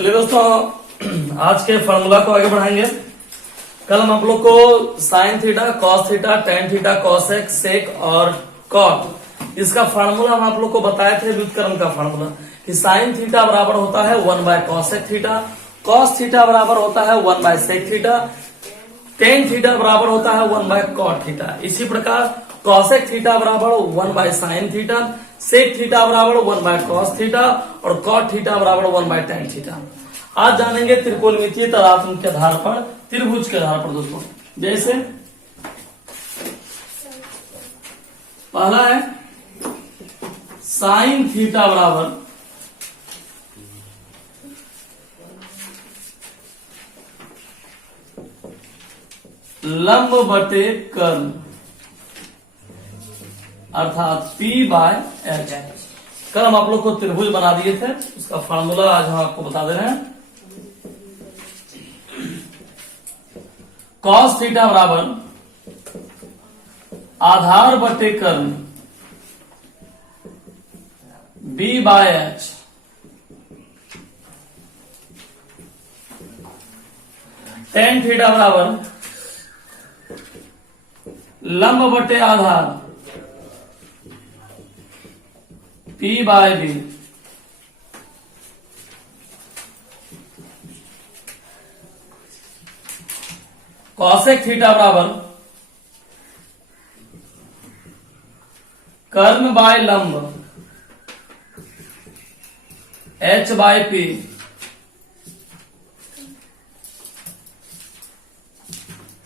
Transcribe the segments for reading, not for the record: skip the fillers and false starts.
चलिए दोस्तों, आज के फॉर्मूला को आगे बढ़ाएंगे। कल हम आप लोग को sine theta, cos theta, tan theta, cosec, sec और कॉट, इसका फार्मूला हम आप लोग को बताए थे। व्युत्क्रम का फार्मूला कि साइन थीटा बराबर होता है 1/कॉसेक थीटा, कॉस थीटा बराबर होता है 1/सेक थीटा, टेन थीटा बराबर होता है 1/कॉट थीटा। इसी प्रकार कॉसेक थीटा बराबर 1/साइन थीटा, सेक थीटा बराबर 1/कॉस थीटा और कॉट थीटा बराबर 1/टेन थीटा। आज जानेंगे त्रिकोणमितीय तदात्म के आधार पर, त्रिभुज के आधार पर दोस्तों। जैसे पहला है साइन थीटा बराबर लंब बटे कर्ण, अर्थात P/H। कल हम आप लोग को त्रिभुज बना दिए थे, उसका फार्मूला आज हम आपको बता दे रहे हैं। कॉस थीटा बराबर आधार बटे कर्ण B/H, टेन थीटा बराबर लंब बटे आधार P/B, कॉसेक थीटा बराबर कर्ण बाय लंब H/P,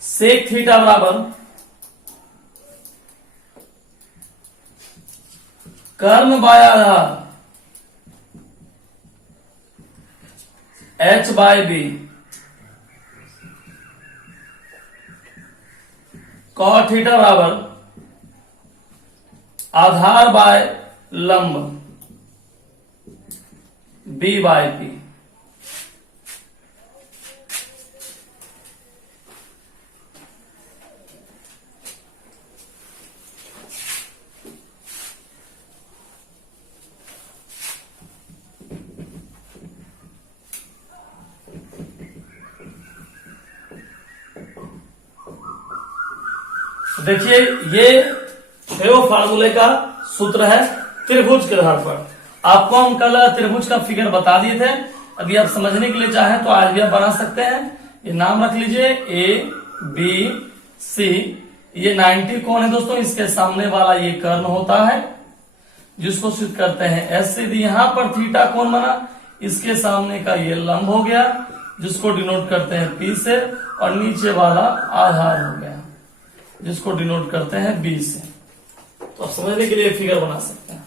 सेक थीटा बराबर कर्ण बाय आधार H/B, कॉट थीटा बराबर आधार बाय लंब B/P। देखिए, ये फार्मूले का सूत्र है त्रिभुज के आधार पर। आपको हम कल त्रिभुज का फिगर बता दिए थे। अभी आप समझने के लिए चाहें तो आज भी आप बना सकते हैं। ये नाम रख लीजिए ABC। ये 90 कोण है दोस्तों, इसके सामने वाला ये कर्ण होता है जिसको सिद्ध करते हैं S से। यहां पर थीटा कोण बना, इसके सामने का ये लंब हो गया जिसको डिनोट करते हैं P से, और नीचे वाला आधार हो गया जिसको डिनोट करते हैं B से। तो आप समझने के लिए फिगर बना सकते हैं।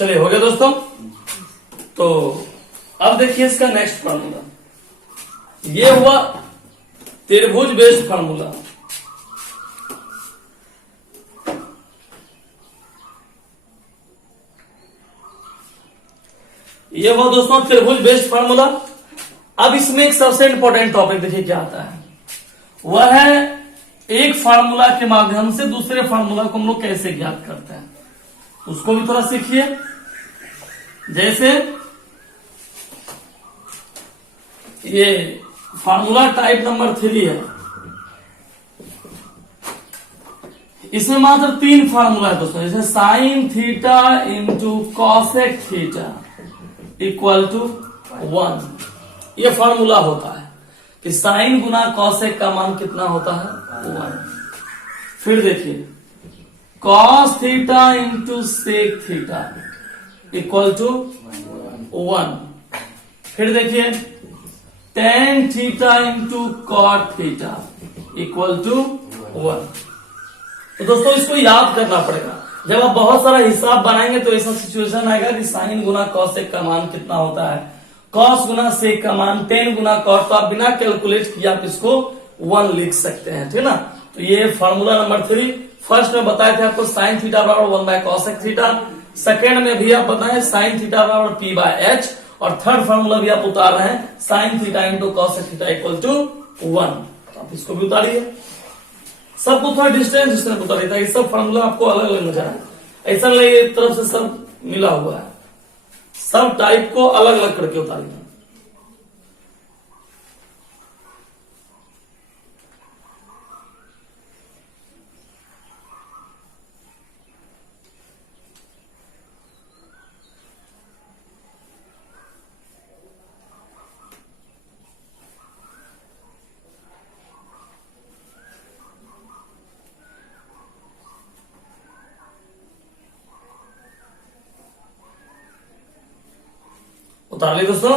चलिए हो गया दोस्तों। तो अब देखिए इसका नेक्स्ट फार्मूला, ये हुआ त्रिभुज बेस्ड फार्मूला। ये हुआ दोस्तों त्रिभुज बेस्ड फार्मूला। अब इसमें एक सबसे इंपॉर्टेंट टॉपिक देखिए क्या आता है, वह है एक फार्मूला के माध्यम से दूसरे फार्मूला को हम लोग कैसे ज्ञात करते हैं, उसको भी थोड़ा सीखिए। जैसे ये फार्मूला टाइप नंबर 3 है, इसमें मात्र 3 फार्मूला है दोस्तों। जैसे sine theta into cosec theta equal to 1, ये फार्मूला होता है कि साइन गुना कॉसेक का मान कितना होता है 1। फिर देखिए cos theta into sec theta equal to 1। फिर देखिए tan theta into cot theta equal to 1। तो दोस्तों इसको याद करना पड़ेगा। जब आप बहुत सारा हिसाब बनाएंगे तो ऐसा सिचुएशन आएगा कि साइन गुना कॉसेक का मान कितना होता है, कॉस गुना सेक का मान, टेन गुना कॉट, तो आप बिना कैलकुलेट किए आप इसको 1 लिख सकते हैं, ठीक ना। तो ये फॉर्मूला नंबर 3। फर्स्ट में बताए थे आपको साइन थीटा बराबर 1 बाय कॉसेक थीटा, सेकेंड में भी आप बताएं साइन थीटा बराबर P बाय H, और थर्ड फॉर्मूला भी आप उतार रहे हैं sine theta into cosec theta equal to 1। तो आप इसको भी उतारिए, सबको थोड़ा डिस्टेंस उतारिए ताकि सब फॉर्मूला आपको अलग अलग नजर आए। ऐसा नहीं एक तरफ से सब मिला हुआ है, सब टाइप को अलग अलग करके उतारिए। उतार ली दोस्तों।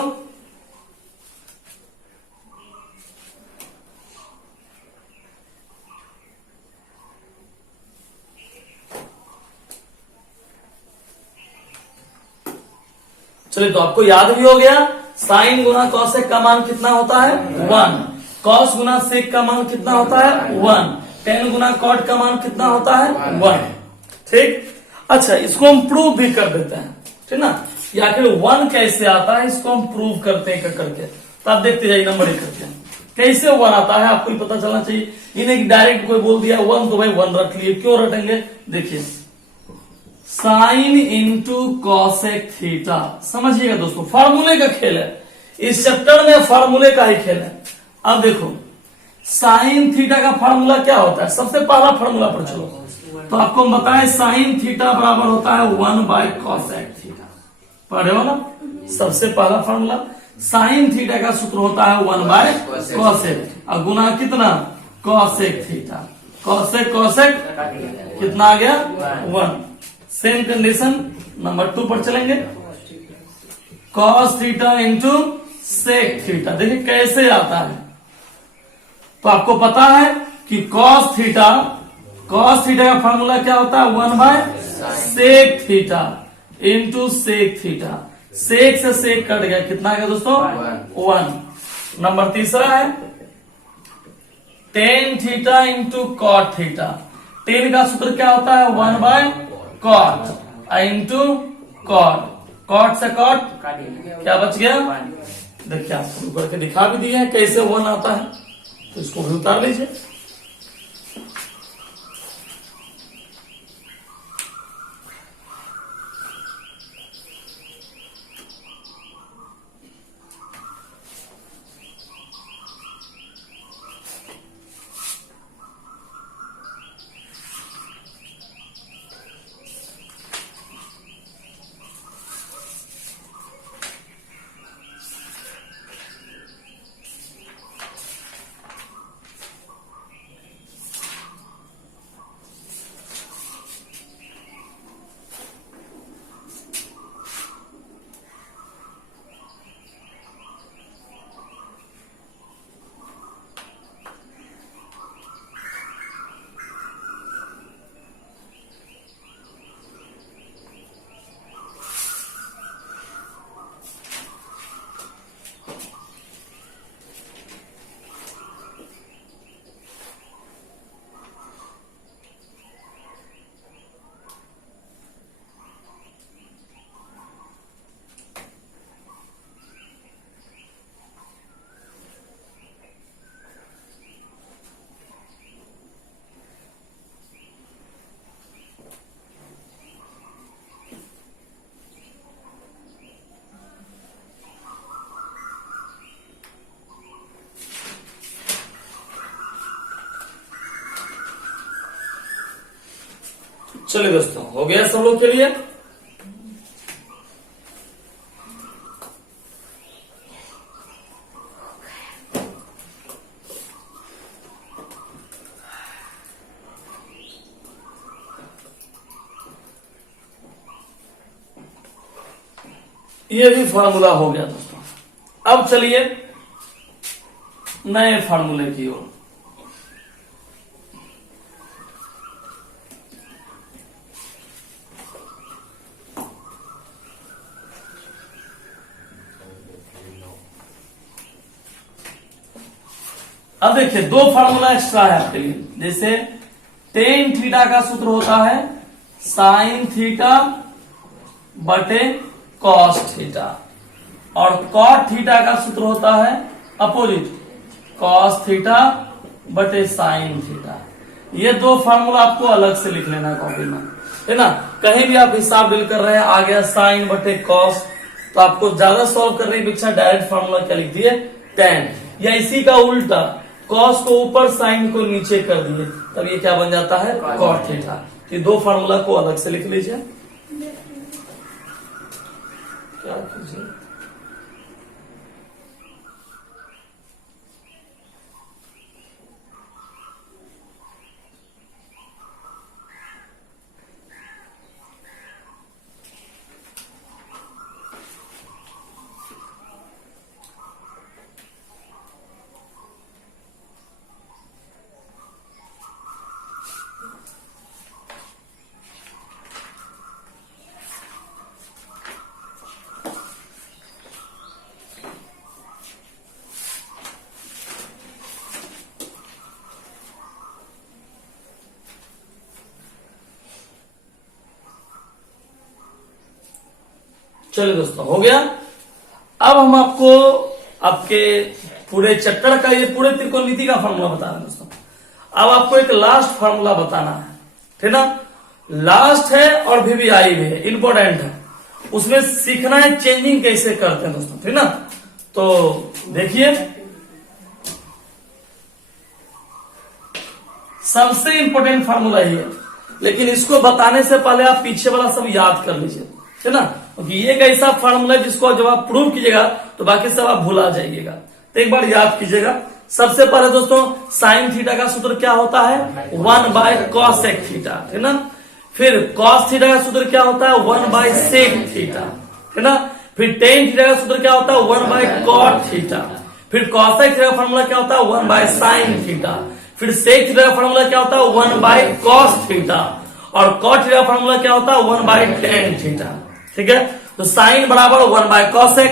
चलिए तो आपको याद भी हो गया साइन गुना कॉसेक का मान कितना होता है 1, कॉस गुना सेक का मान कितना होता है 1, टेन गुना कॉट का मान कितना होता है 1। ठीक, अच्छा इसको हम प्रूव भी कर देते हैं, ठीक ना। या आखिर 1 कैसे आता है इसको हम प्रूव करते हैं करके, तो आप देखते जाइए नंबर एक करके कैसे 1 आता है, आपको ही पता चलना चाहिए। इन्हें डायरेक्ट कोई बोल दिया 1 तो भाई 1 रख लिए, क्यों रटेंगे। देखिए साइन इंटू कॉसेक थीटा, समझिएगा दोस्तों फार्मूले का खेल है, इस चैप्टर में फार्मूले का ही खेल है। अब देखो साइन थीटा का फार्मूला क्या होता है, सबसे पहला फार्मूला पर चलो, तो आपको हम बताएं साइन थीटा बराबर होता है 1 बाय कॉसेक थीटा, पढ़े हो ना। सबसे पहला फार्मूला साइन थीटा का सूत्र होता है 1 बाय कॉसेक, और गुना कितना कॉसेक थीटा, कॉसेक कॉसेक कितना आ गया 1। सेम कंडीशन नंबर 2 पर चलेंगे, cos theta into sec theta, देखिए कैसे आता है। तो आपको पता है कि कॉस थीटा का फॉर्मूला क्या होता है 1 by sec theta into sec theta, sec से सेक कट गया, कितना आ गया दोस्तों 1। नंबर तीसरा है tan theta into cot theta, tan का सूत्र क्या होता है 1 by cot into cot, cot से कॉट क्या बच गया, देखिए आपको करके दिखा भी दिया है कैसे 1 आता है, तो इसको भी उतार लीजिए। चलिए दोस्तों, हो गया सब लोग के लिए। ये भी फार्मूला हो गया दोस्तों। अब चलिए नए फार्मूले की ओर। अब देखिए दो फार्मूला एक्स्ट्रा है आपके लिए। जैसे टेन थीटा का सूत्र होता है साइन थीटा बटे कॉस थीटा, और कॉट थीटा का सूत्र होता है अपोजिट कॉस थीटा बटे साइन थीटा। ये दो फार्मूला आपको अलग से लिख लेना कॉपी में, है ना। कहीं भी आप हिसाब डील कर रहे हैं, आ गया साइन बटे कॉस, तो आपको ज्यादा सॉल्व करने की अपेक्षा डायरेक्ट फार्मूला क्या लिख दिए, टेन, या इसी का उल्टा कॉस को ऊपर साइन को नीचे कर दिए, तब ये क्या बन जाता है, कॉट थीटा। ये दो फार्मूला को अलग से लिख लीजिए। क्या कीजिए, चलिए दोस्तों हो गया। अब हम आपको आपके पूरे चैप्टर का, ये पूरे त्रिकोणमिति का फार्मूला बता रहे हैं दोस्तों। अब आपको एक लास्ट फार्मूला बताना है, ठीक ना। लास्ट है और VBI भी है, इंपॉर्टेंट है। उसमें सीखना है चेंजिंग कैसे करते हैं दोस्तों, ठीक ना। तो देखिए सबसे इंपॉर्टेंट फार्मूला ही है, लेकिन इसको बताने से पहले आप पीछे वाला सब याद कर लीजिए, है ना। क्योंकि ये एक ऐसा फार्मूला है जिसको जब आप प्रूव कीजिएगा तो बाकी सब आप भुला जाइएगा। तो एक बार याद कीजिएगा। सबसे पहले दोस्तों साइन थीटा का सूत्र क्या होता है, 1/cosec थीटा, है ना। फिर cos थीटा का सूत्र क्या होता है, 1/sec थीटा, है ना। फिर tan थीटा का सूत्र क्या होता है, 1/cot थीटा। फिर cosec थीटा का फार्मूला क्या होता है, 1/sin थीटा। फिर sec थीटा का फार्मूला क्या होता है, 1/cos थीटा। और cot थीटा का फार्मूला क्या होता है, 1/tan थीटा। ठीक है, तो साइन बराबर 1/cosec,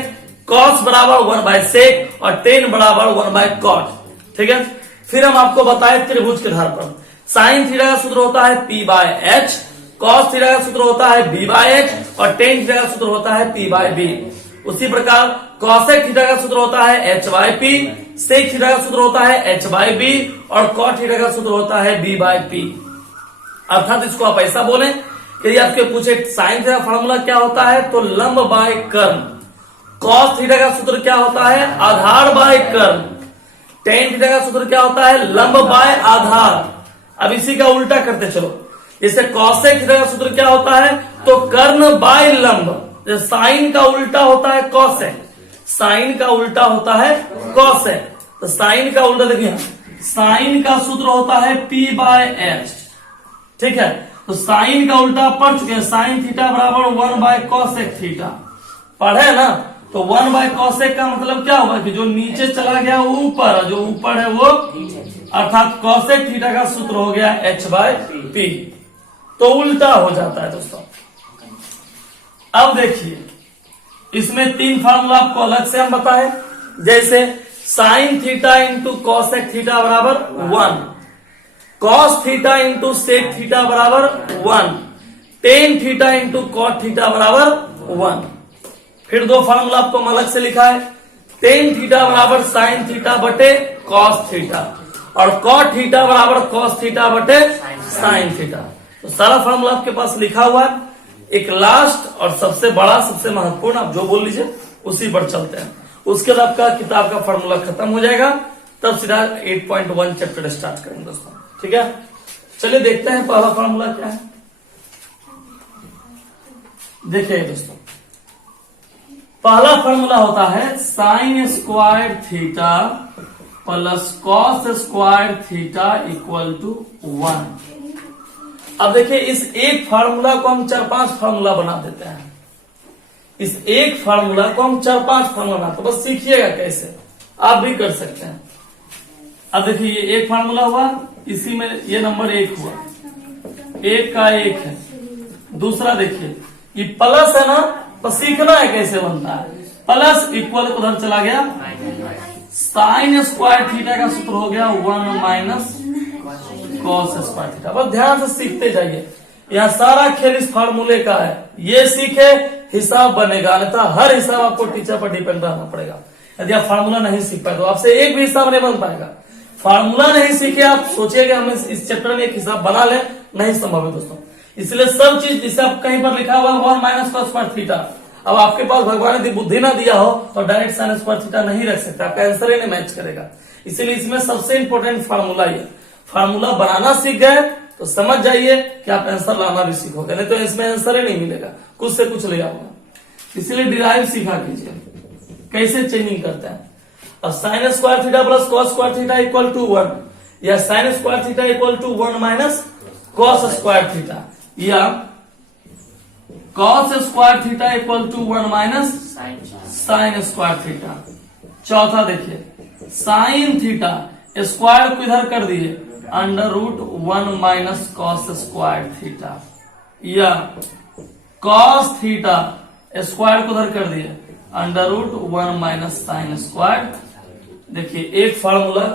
cos बराबर 1/sec और tan बराबर 1/cot। ठीक है, फिर हम आपको बताए त्रिभुज के आधार पर साइन थीटा का सूत्र होता है P/H, cos थीटा का सूत्र होता है B/H और tan थीटा का सूत्र होता है P/B। उसी प्रकार cosec थीटा का सूत्र होता है H/P, sec थीटा का सूत्र होता है H/B और cot थीटा का सूत्र होता है B/P। अर्थात इसको आप ऐसा बोलें, यदि आपके पूछे साइन थीटा का फार्मूला क्या होता है, तो लंब बाय कर्ण। cos थीटा का सूत्र क्या होता है, आधार बाय कर्ण। tan थीटा का सूत्र क्या होता है, लंब बाय आधार। अब इसी का उल्टा करते चलो। जैसे cosec थीटा का सूत्र क्या होता है, तो कर्ण बाय लंब। साइन का उल्टा होता है cosec, साइन का उल्टा होता है cosec। तो साइन का उल्टा देखिए, साइन का सूत्र होता है P/H। ठीक है, तो साइन का उल्टा पढ़ चुके हैं, साइन थीटा बराबर 1/cosec थीटा पढ़े ना। तो 1/cosec का मतलब क्या हुआ कि जो नीचे चला गया वो ऊपर, जो ऊपर है वो, अर्थात cosec थीटा का सूत्र हो गया H/P। तो उल्टा हो जाता है दोस्तों। अब देखिए इसमें तीन फार्मूला आपको अलग से हम बताए। जैसे sine theta into cosec theta बराबर 1, cos theta into sec theta बराबर 1, tan theta into cot theta बराबर 1। फिर दो फार्मूला आपको अलग से लिखा है, tan थीटा बराबर sin थीटा बटे cos थीटा और cot थीटा बराबर cos थीटा बटे sin थीटा। तो सारा फार्मूला आपके पास लिखा हुआ है। एक लास्ट और सबसे बड़ा, सबसे महत्वपूर्ण, आप जो बोल लीजिए उसी पर चलते हैं। उसके बाद आपका किताब का फार्मूला खत्म हो जाएगा, तब सीधा 8.1 चैप्टर स्टार्ट करेंगे दोस्तों। ठीक है, चलिए देखते हैं पहला फार्मूला क्या है। देखिए दोस्तों, पहला फॉर्मूला होता है sine square theta plus cos square theta equal to 1। अब देखिए, इस एक फार्मूला को हम 4-5 फार्मूला बना देते हैं। इस एक फार्मूला को हम 4-5 फार्मूला बनाते, बस सीखिएगा कैसे, आप भी कर सकते हैं। अब देखिए, ये एक फार्मूला हुआ, इसी में ये नंबर 1 हुआ, 1 का 1 है। दूसरा देखिए, ये प्लस है ना, बस सीखना है कैसे बनता है। प्लस इक्वल उधर चला गया, साइन स्क्वायर थीटा का सूत्र हो गया 1 माइनस कॉस स्क्वायर थीटा। बस ध्यान से सीखते जाइए, यहाँ सारा खेल इस फार्मूले का है। ये सीखे हिसाब बनेगा, अन्यथा हर हिसाब आपको टीचर पर डिपेंड रहना पड़ेगा। यदि आप फार्मूला नहीं सीख पाए तो आपसे एक भी हिसाब नहीं बन पाएगा। फार्मूला नहीं सीखे, आप सोचिएगा हम इस चैप्टर में एक हिसाब बना ले, नहीं संभव है दोस्तों। इसलिए सब चीज, जैसे आप कहीं पर लिखा हुआ 1 माइनस कॉस स्क्वायर थीटा, अब आपके पास भगवान ने बुद्धि ना दिया हो तो डायरेक्ट साइन स्क्वायर थीटा नहीं रख सकता, आपका आंसर ही नहीं मैच करेगा। इसीलिए इसमें सबसे इंपॉर्टेंट फार्मूला ये। फार्मूला बनाना सीख गए तो समझ जाइए कि आप आंसर लाना भी सीखोगे, नहीं तो इसमें आंसर ही नहीं मिलेगा, कुछ से कुछ ले आओगे। इसीलिए डिराइव सीखा कीजिए, कैसे चेंजिंग करते हैं। अब sine square theta plus cos square theta equal to 1, या sine square theta equal to 1 minus cos square theta, या cos square theta equal to 1 minus sine square theta. चौथा देखिए, साइन थीटा स्क्वायर को इधर कर दिए, √1 माइनस कॉस स्क्वायर थीटा, या cos theta square को उधर कर दिए, √1 माइनस साइन स्क्वायर। देखिए, एक फार्मूला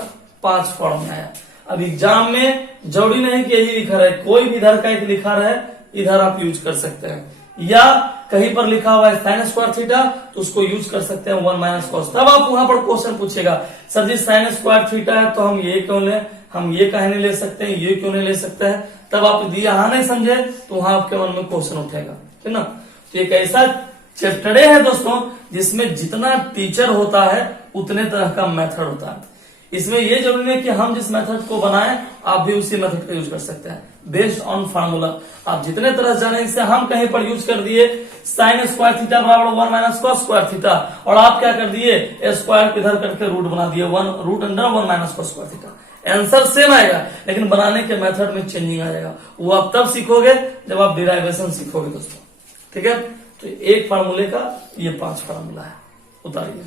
5 फॉर्मूला है। अब एग्जाम में जरूरी नहीं कि यही लिखा रहे, कोई भी इधर का एक लिखा रहे इधर आप यूज कर सकते हैं, या कहीं पर लिखा हुआ है साइन स्क्वायर थीटा तो उसको यूज कर सकते हैं 1 माइनस कॉस। तब आप वहां पर क्वेश्चन पूछेगा, सर जी साइन स्क्वायर थीटा है तो हम ये क्यों ले, हम ये कहीं नहीं ले सकते हैं, ये क्यों नहीं ले सकते हैं। तब आप यहाँ नहीं समझे तो वहां आपके मन में क्वेश्चन उठेगा, ठीक ना। तो एक ऐसा चैप्टर है दोस्तों जिसमें जितना टीचर होता है उतने तरह का मेथड होता है। इसमें यह जरूरी नहीं कि हम जिस मेथड को बनाएं आप भी उसी मेथड का यूज कर सकते हैं, बेस्ड ऑन फार्मूला। आप जितने तरह से जाने, इससे हम कहीं पर यूज कर दिए साइन स्क्वायर थीटा बराबर 1 माइनस कॉस स्क्वायर थीटा, और आप क्या कर दिए स्क्वायर को इधर करके रूट बना दिए, 1 minus cos square theta. Answer same आएगा लेकिन बनाने के मेथड में चेंजिंग आ जाएगा। वो आप तब सीखोगे जब आप डिराइवेशन सीखोगे दोस्तों, ठीक है। तो एक फार्मूले का ये 5 फार्मूला है, उतारिए।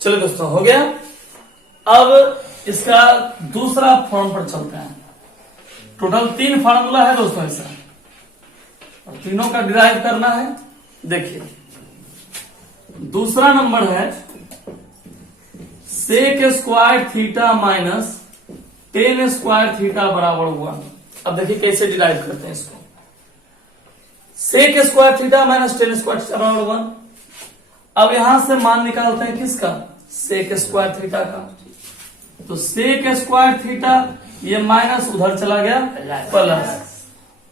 चलो दोस्तों, हो गया। अब इसका दूसरा फॉर्म पर चलते हैं। टोटल 3 फार्मूला है दोस्तों ऐसा, और तीनों का डिराइव करना है। देखिए, दूसरा नंबर है sec square theta minus tan square theta बराबर 1। अब देखिए कैसे डिराइव करते हैं इसको। Sec square theta minus tan square theta बराबर 1। अब यहां से मान निकालते हैं किसका, सेक स्क्वायर थीटा का। तो सेक स्क्वायर थीटा, ये माइनस उधर चला गया plus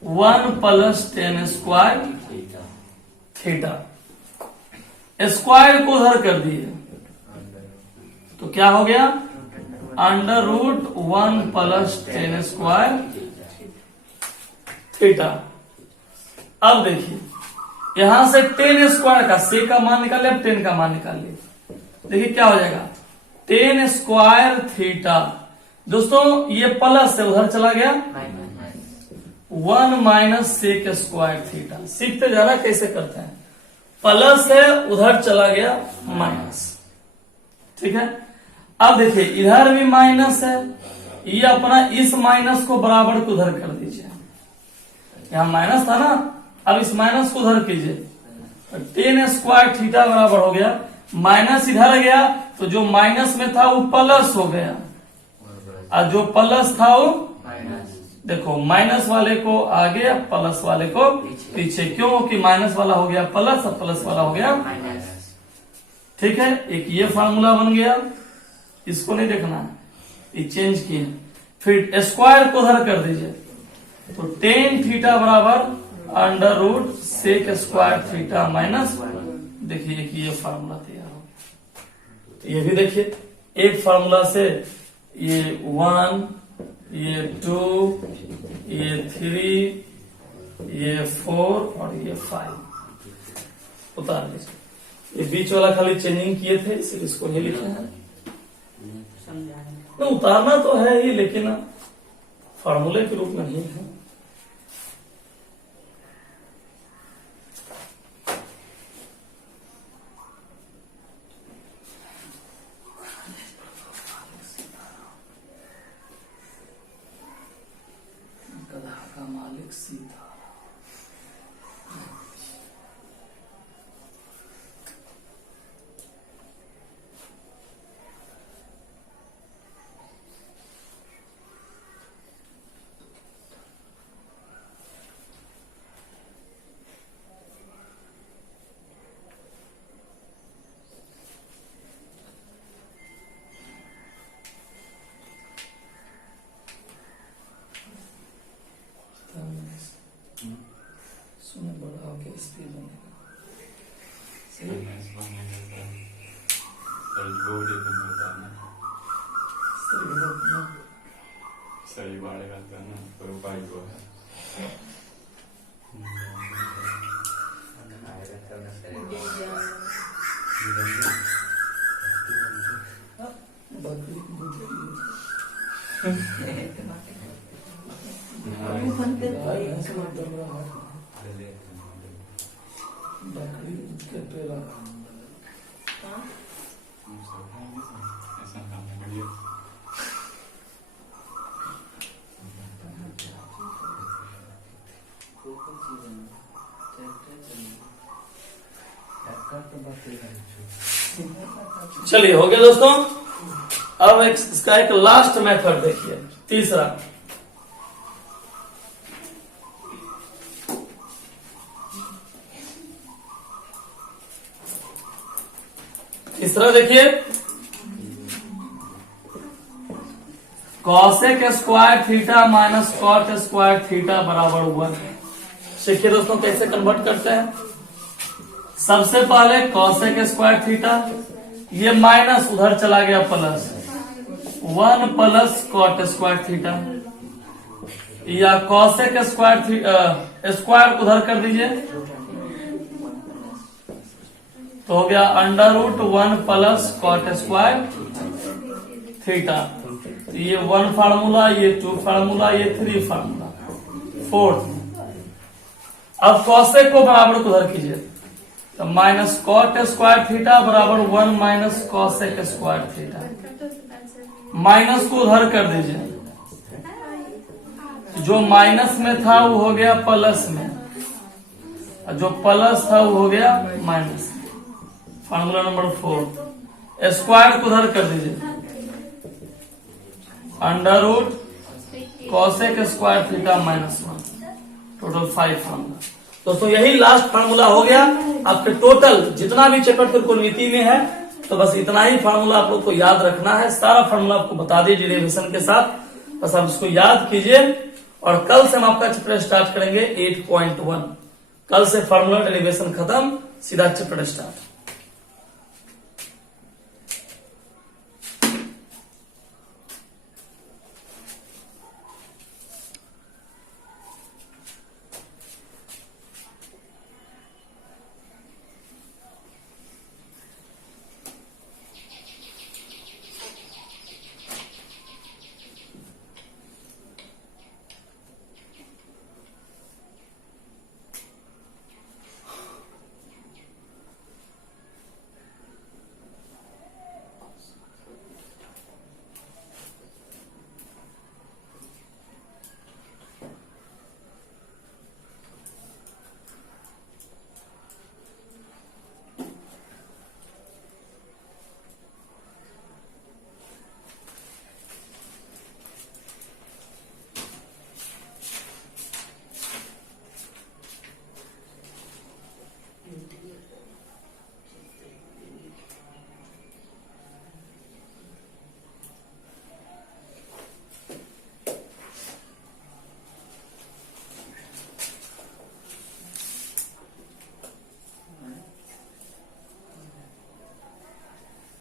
1 plus tan square theta. Square को उधर कर दिए तो क्या हो गया, under root 1 plus tan square theta. अब देखिए यहां से टेन स्क्वायर का से का मान निकाल लिया, अब टेन का मान निकाल लिया। देखिए क्या हो जाएगा, टेन स्क्वायर थीटा। दोस्तों ये प्लस से उधर चला गया 1 माइनस सेक स्क्वायर थीटा। सीखते जाना कैसे करते हैं, प्लस है उधर चला गया माइनस, ठीक है। अब देखिए इधर भी माइनस है, ये अपना इस माइनस को बराबर को उधर कर दीजिए। यहां माइनस था ना, अब इस माइनस को उधर कीजिए। टेन स्क्वायर थीटा बराबर हो गया, माइनस इधर गया तो जो माइनस में था वो प्लस हो गया, और जो प्लस था वो देखो माइनस वाले को आगे प्लस वाले को पीछे, क्यों कि माइनस वाला हो गया प्लस और प्लस वाला हो गया माइनस। ठीक है, एक ये फार्मूला बन गया, इसको नहीं देखना है, ये चेंज किए। फिर स्क्वायर को उधर कर दीजिए तो टेन थीटा बराबर under root sec square theta minus. देखिए कि ये फार्मूला तैयार हो गया। तो ये भी देखिए एक फार्मूला से ये 1, ये 2, ये 3, ये 4 और ये 5 उतार लीजिए। ये बीच वाला खाली चेंजिंग किए थे इसलिए इसको नहीं लिखे हैं। तो उतारना तो है ही लेकिन फार्मूले के रूप में नहीं है। गधा का मालिक सीधा। सुने बड़ा होके स्पीड बनेगा। सही बढ़ेगा तो उपाय को है। बकरी के पेला ऐसा काम है बढ़िया। चलिए हो गया दोस्तों। अब इसका एक लास्ट मेथड देखिए, तीसरा। तीसरा देखिए, cosec square theta minus cot square theta बराबर 1। देखिए दोस्तों कैसे कन्वर्ट करते हैं। सबसे पहले कॉसेक स्क्वायर थीटा, ये माइनस उधर चला गया plus 1 plus cot square theta, या कॉसेक स्क्वायर स्क्वायर उधर कर दीजिए तो हो गया under root 1 plus cot square theta. तो ये 1 फार्मूला, ये 2 फार्मूला, ये 3 फार्मूला, 4। अब कॉसेक को बराबर उधर कीजिए तो माइनस कॉट स्क्वायर थीटा बराबर 1 minus cosec square theta. Minus को उधर कर दीजिए, जो माइनस में था वो हो गया प्लस में, और जो प्लस था वो हो गया माइनस। फार्मूला नंबर 4, स्क्वायर को उधर कर दीजिए under root cosec square theta minus 1, total 5 formula. दोस्तों यही लास्ट फार्मूला हो गया आपके टोटल जितना भी चैप्टर त्रिकोणमिति में है तो बस इतना ही फार्मूला आप लोग को याद रखना है। सारा फार्मूला आपको बता दिए डेरिवेशन के साथ, बस आप इसको याद कीजिए। और कल से हम आपका चैप्टर स्टार्ट करेंगे 8.1। कल से फार्मूला डेरिवेशन खत्म, सीधा चैप्टर स्टार्ट।